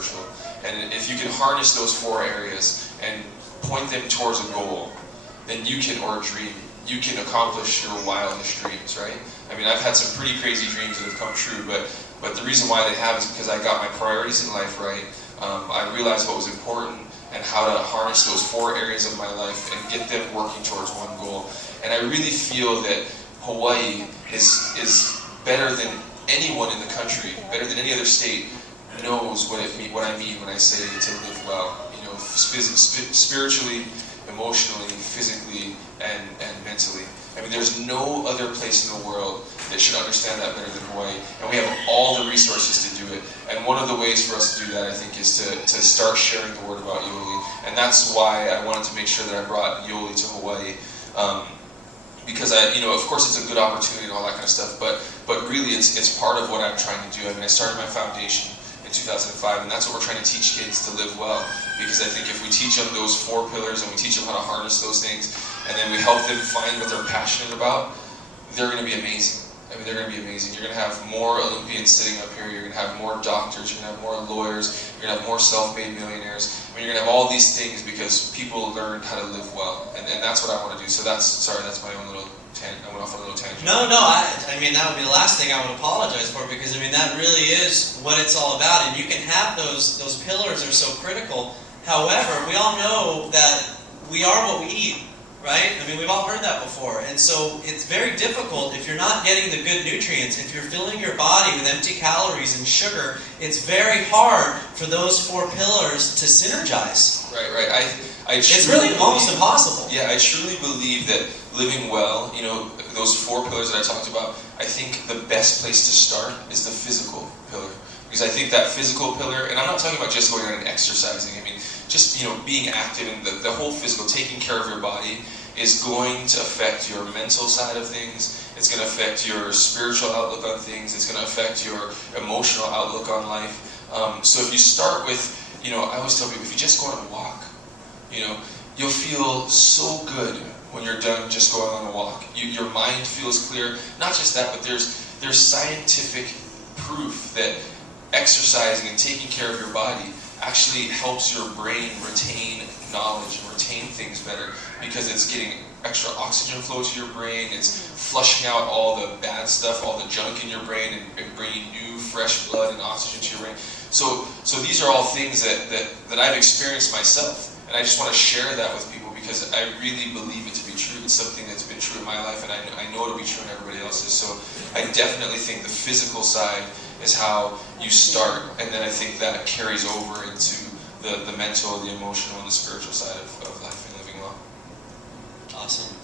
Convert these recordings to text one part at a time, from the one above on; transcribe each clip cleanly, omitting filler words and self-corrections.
spiritual. And if you can harness those 4 areas and point them towards a goal, then you can, or a dream, you can accomplish your wildest dreams, right? I mean, I've had some pretty crazy dreams that have come true, but the reason why they have is because I got my priorities in life right. I realized what was important and how to harness those 4 areas of my life and get them working towards one goal. And I really feel that Hawaii is better than anyone in the country, better than any other state, knows what I mean when I say to live well. You know, spiritually, emotionally, physically, and mentally. I mean, there's no other place in the world that should understand that better than Hawaii. And we have all the resources to do it. And one of the ways for us to do that, I think, is to start sharing the word about Yoli. And that's why I wanted to make sure that I brought Yoli to Hawaii. Because of course it's a good opportunity and all that kind of stuff, but really it's part of what I'm trying to do. I mean, I started my foundation in 2005, and that's what we're trying to teach kids to live well. Because I think if we teach them those 4 pillars and we teach them how to harness those things, and then we help them find what they're passionate about, they're going to be amazing. I mean, they're going to be amazing. You're going to have more Olympians sitting up here. You're going to have more doctors. You're going to have more lawyers. You're going to have more self-made millionaires. I mean, you're going to have all these things because people learned how to live well. And that's what I want to do. So that's my own little tangent. I went off on a little tangent. No, I mean, that would be the last thing I would apologize for, because, I mean, that really is what it's all about. And you can have those pillars are so critical. However, we all know that we are what we eat. Right? I mean, we've all heard that before. And so it's very difficult if you're not getting the good nutrients, if you're filling your body with empty calories and sugar, it's very hard for those 4 pillars to synergize. Right. It's really almost impossible. Yeah, I truly believe that living well, those 4 pillars that I talked about, I think the best place to start is the physical pillar. Because I think that physical pillar, and I'm not talking about just going out and exercising, I mean, just being active and the whole physical, taking care of your body is going to affect your mental side of things. It's going to affect your spiritual outlook on things. It's going to affect your emotional outlook on life. So if you start with, I always tell people, if you just go on a walk, you'll feel so good when you're done just going on a walk. Your mind feels clear. Not just that, but there's scientific proof that exercising and taking care of your body actually helps your brain retain knowledge and retain things better, because it's getting extra oxygen flow to your brain, it's flushing out all the bad stuff, all the junk in your brain, and bringing new, fresh blood and oxygen to your brain. So these are all things that I've experienced myself, and I just want to share that with people because I really believe it to be true. It's something that's been true in my life, and I know it'll be true in everybody else's. So I definitely think the physical side is how you start, and then I think that carries over into the mental, the emotional, and the spiritual side of life and living well. Awesome.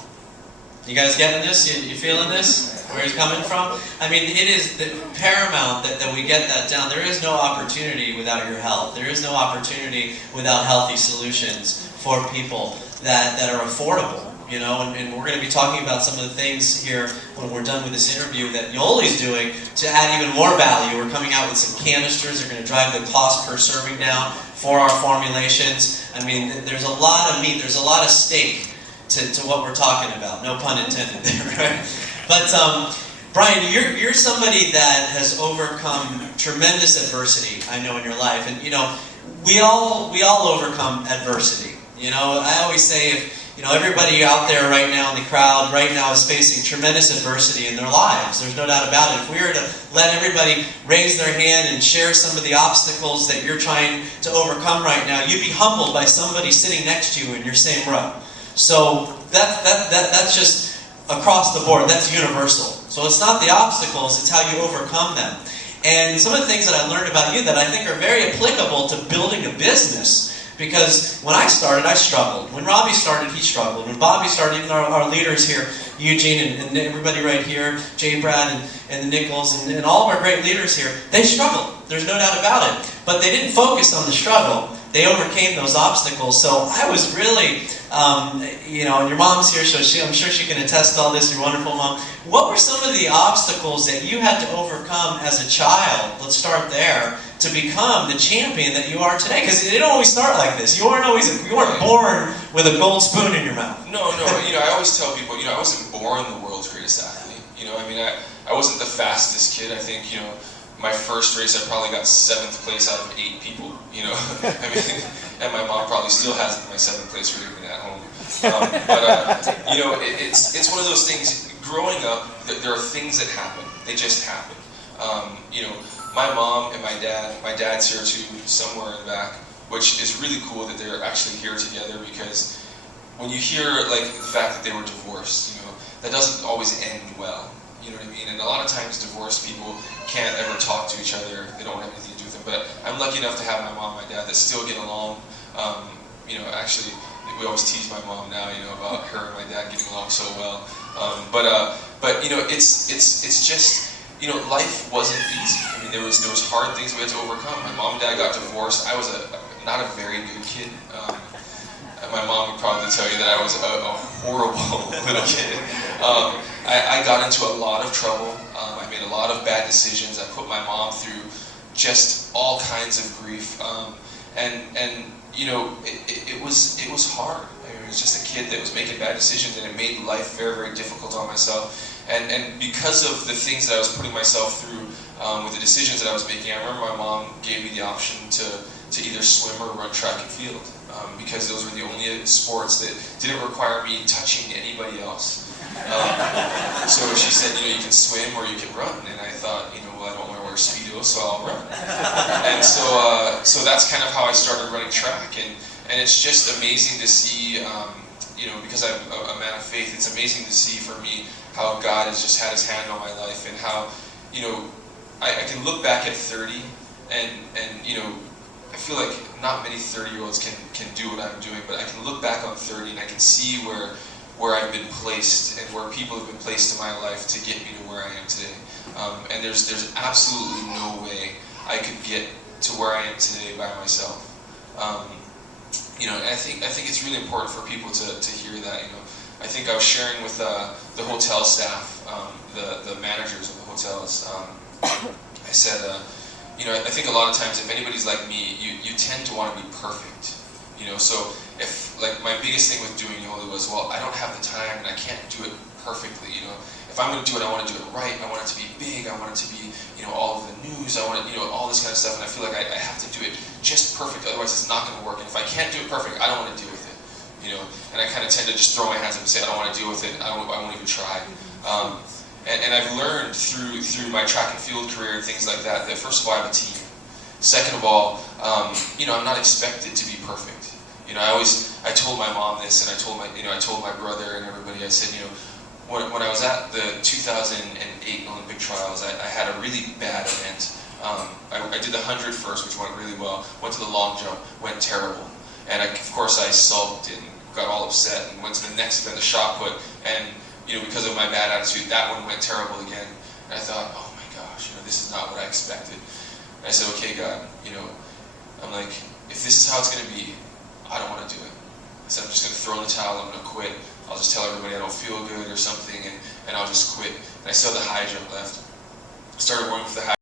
You guys getting this? You feeling this? Where he's coming from? I mean, it is paramount that we get that down. There is no opportunity without your health. There is no opportunity without healthy solutions for people that are affordable. And we're going to be talking about some of the things here when we're done with this interview that Yoli's doing to add even more value. We're coming out with some canisters. They're going to drive the cost per serving down for our formulations. I mean, there's a lot of meat. There's a lot of steak to what we're talking about. No pun intended there, right? But Bryan, you're somebody that has overcome tremendous adversity, I know, in your life. And we all overcome adversity. I always say if everybody out there right now in the crowd right now is facing tremendous adversity in their lives. There's no doubt about it. If we were to let everybody raise their hand and share some of the obstacles that you're trying to overcome right now, you'd be humbled by somebody sitting next to you in your same row. So that's just across the board. That's universal. So it's not the obstacles, it's how you overcome them. And some of the things that I learned about you that I think are very applicable to building a business. Because when I started, I struggled. When Robbie started, he struggled. When Bobby started, even our leaders here, Eugene and everybody right here, Jay Brad and the Nichols and all of our great leaders here, they struggled. There's no doubt about it. But they didn't focus on the struggle. They overcame those obstacles. So I was really, and your mom's here, so I'm sure she can attest to all this, your wonderful mom. What were some of the obstacles that you had to overcome as a child, let's start there, to become the champion that you are today? Because it didn't always start like this. You weren't born with a gold spoon in your mouth. No. I always tell people, I wasn't born the world's greatest athlete. I wasn't the fastest kid. I think, my first race, I probably got 7th place out of 8 people, you know. I mean, and my mom probably still has my 7th place rating at home. You know, it's one of those things. Growing up, there are things that happen. They just happen. You know, my mom and my dad's here too, somewhere in the back, which is really cool that they're actually here together, because when you hear like the fact that they were divorced, you know, that doesn't always end well. You know what I mean? And a lot of times divorced people can't ever talk to each other. They don't have anything to do with them. But I'm lucky enough to have my mom and my dad that still get along. You know, actually, we always tease my mom now, you know, about her and my dad getting along so well. But you know, it's just, you know, life wasn't easy. I mean, there was hard things we had to overcome. My mom and dad got divorced. I was not a very good kid. My mom would probably tell you that I was a horrible little kid. I got into a lot of trouble. I made a lot of bad decisions. I put my mom through just all kinds of grief. And you know, it was hard. I mean, it was just a kid that was making bad decisions, and it made life very, very difficult on myself. And because of the things that I was putting myself through with the decisions that I was making, I remember my mom gave me the option to either swim or run track and field, because those were the only sports that didn't require me touching anybody else. So she said, you know, you can swim or you can run, and I thought, you know, well, I don't want to wear Speedo, so I'll run. And so that's kind of how I started running track, and it's just amazing to see, you know, because I'm a man of faith, it's amazing to see for me how God has just had His hand on my life, and how, you know, I can look back at 30, and you know, I feel like not many 30-year-olds can do what I'm doing, but I can look back on 30 and I can see where I've been placed and where people have been placed in my life to get me to where I am today. And there's absolutely no way I could get to where I am today by myself. You know, and I think it's really important for people to hear that. You know, I think I was sharing with the hotel staff, the managers of the hotels. I said, you know, I think a lot of times if anybody's like me, you tend to want to be perfect. You know, so if, like, my biggest thing with doing Yoli was, well, I don't have the time and I can't do it perfectly. You know, if I'm going to do it, I want to do it right. I want it to be big. I want it to be, you know, all of the news. I want it, you know, all this kind of stuff. And I feel like I have to do it just perfect. Otherwise, it's not going to work. And if I can't do it perfect, I don't want to deal with it. You know, and I kind of tend to just throw my hands up and say, I don't want to deal with it. I won't even try. And I've learned through my track and field career and things like that, that first of all, I have a team. Second of all, you know, I'm not expected to be perfect. You know, I told my mom this, and I told my brother and everybody. I said, you know, when I was at the 2008 Olympic trials, I had a really bad event. I did the 100 first, which went really well. Went to the long jump, went terrible, and of course I sulked and got all upset, and went to the next event, the shot put, and you know, because of my bad attitude, that one went terrible again. And I thought, oh my gosh, you know, this is not what I expected. And I said, okay, God, you know, I'm like, if this is how it's going to be, I don't want to do it. I said, I'm just going to throw in the towel, I'm going to quit. I'll just tell everybody I don't feel good or something, and I'll just quit. And I saw the high jump left. I started working for the high